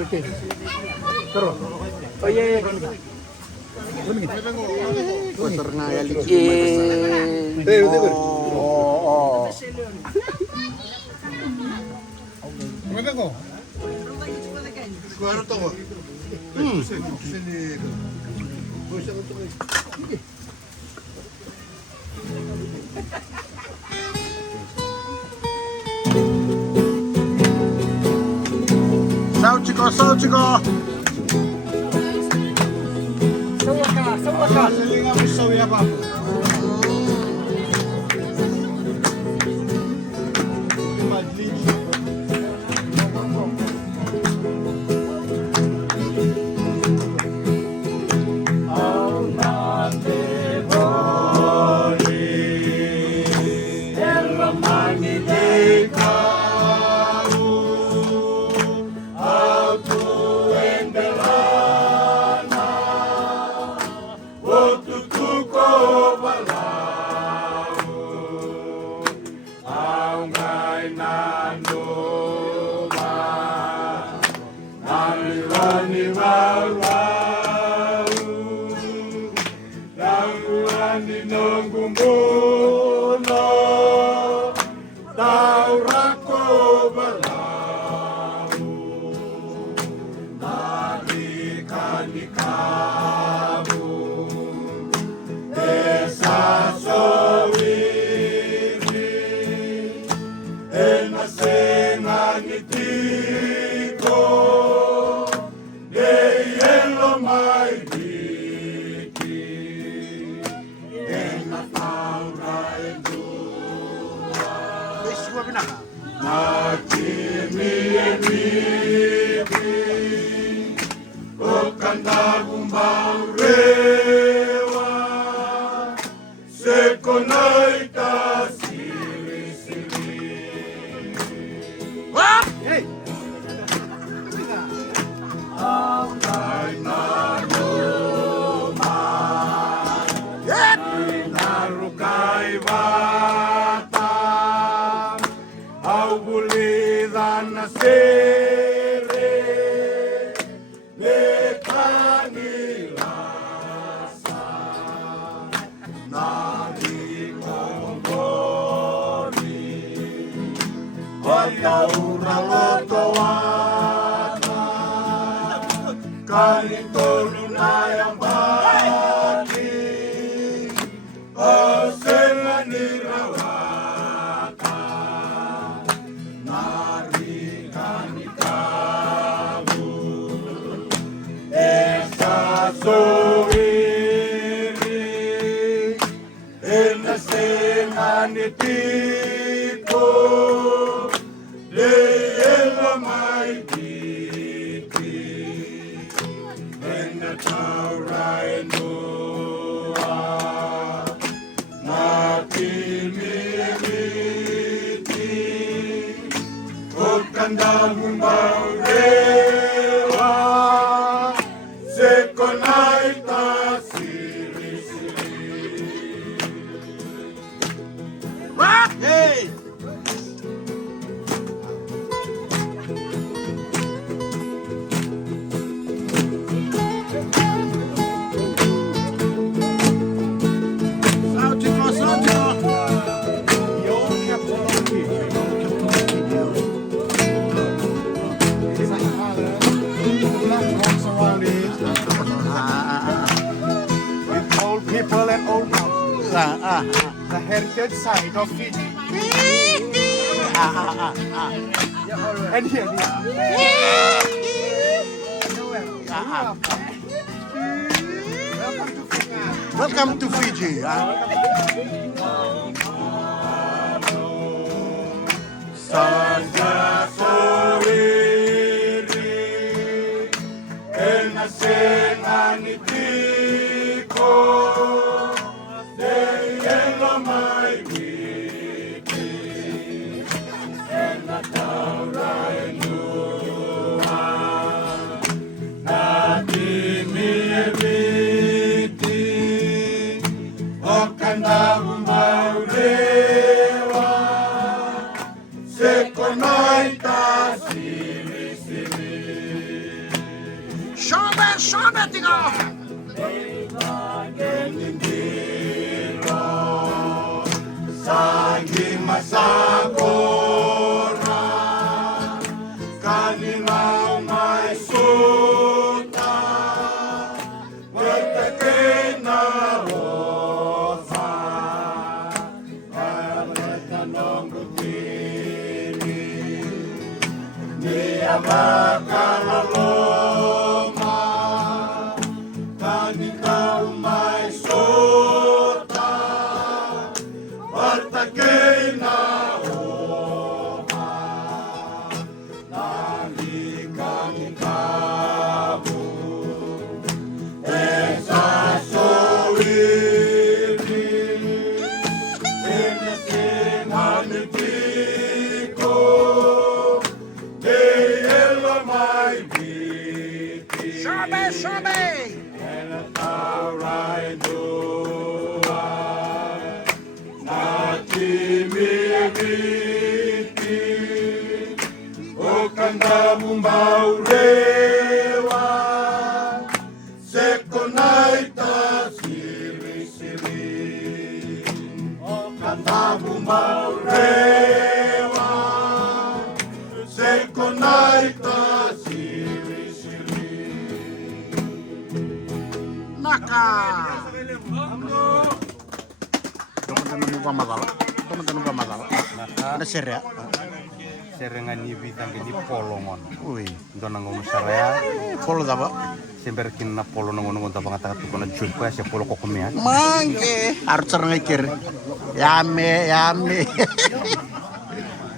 Terus. Oh iya. Pasar ngali. Oh. Suara to. Sauciko. Sawa. Selinga misaw ya pa. The heritage side of Fiji. And here. Welcome to Fiji. Sekonoita sili sili Sagi masagora kanina may suta bertekay na rosa kaya't tanong kutiri niya makalaloma kanina may suta bertekay na Kanda bumbaurewa sekonaita siri-siri Kanda bumbaurewa sekonaita siri-siri Naka. Teman-teman lupa masalah. Teman-teman lupa masalah. Ada share ya. Serengan ni bitang di polongon. Wih, Dona ngono saraya. follow apa? Semberkin na polo ngono ngono tabang kata ko na jumpa sa polo ko kumya. Mangke, harus sering mikir. Yame, yame.